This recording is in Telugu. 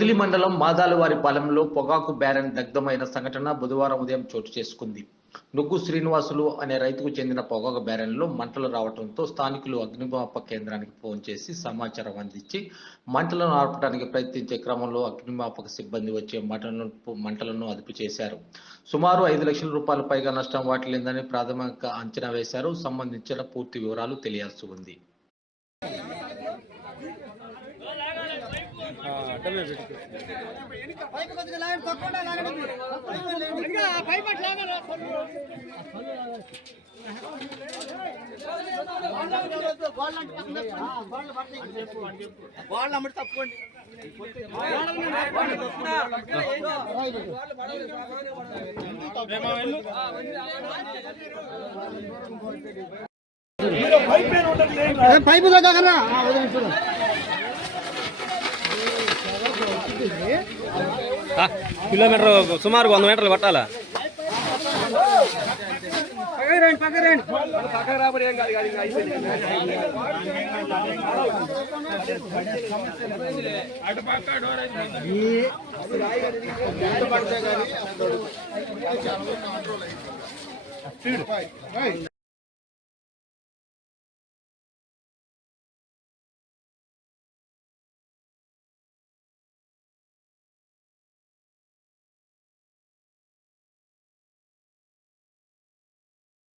పొదిలి మండలం మాదాలవారిపాలెంలో పొగాకు బ్యారెన్ దగ్ధమైన సంఘటన బుధవారం ఉదయం చోటు చేసుకుంది. నుగ్గు శ్రీనివాసులు అనే రైతుకు చెందిన పొగాకు బ్యారెన్లో మంటలు రావడంతో స్థానికులు అగ్నిమాపక కేంద్రానికి ఫోన్ చేసి సమాచారం అందించి మంటలను ఆర్పడానికి ప్రయత్నించే క్రమంలో అగ్నిమాపక సిబ్బంది వచ్చే మంటలను అదుపు చేశారు. సుమారు 5 లక్షల రూపాయల పైగా నష్టం వాటిల్లిందని ప్రాథమిక అంచనా వేశారు. సంబంధించిన పూర్తి వివరాలు తెలియాల్సి ఉంది. కిలోమీటర్ సుమారు 100 మీటర్లు కొట్టాలా? అటు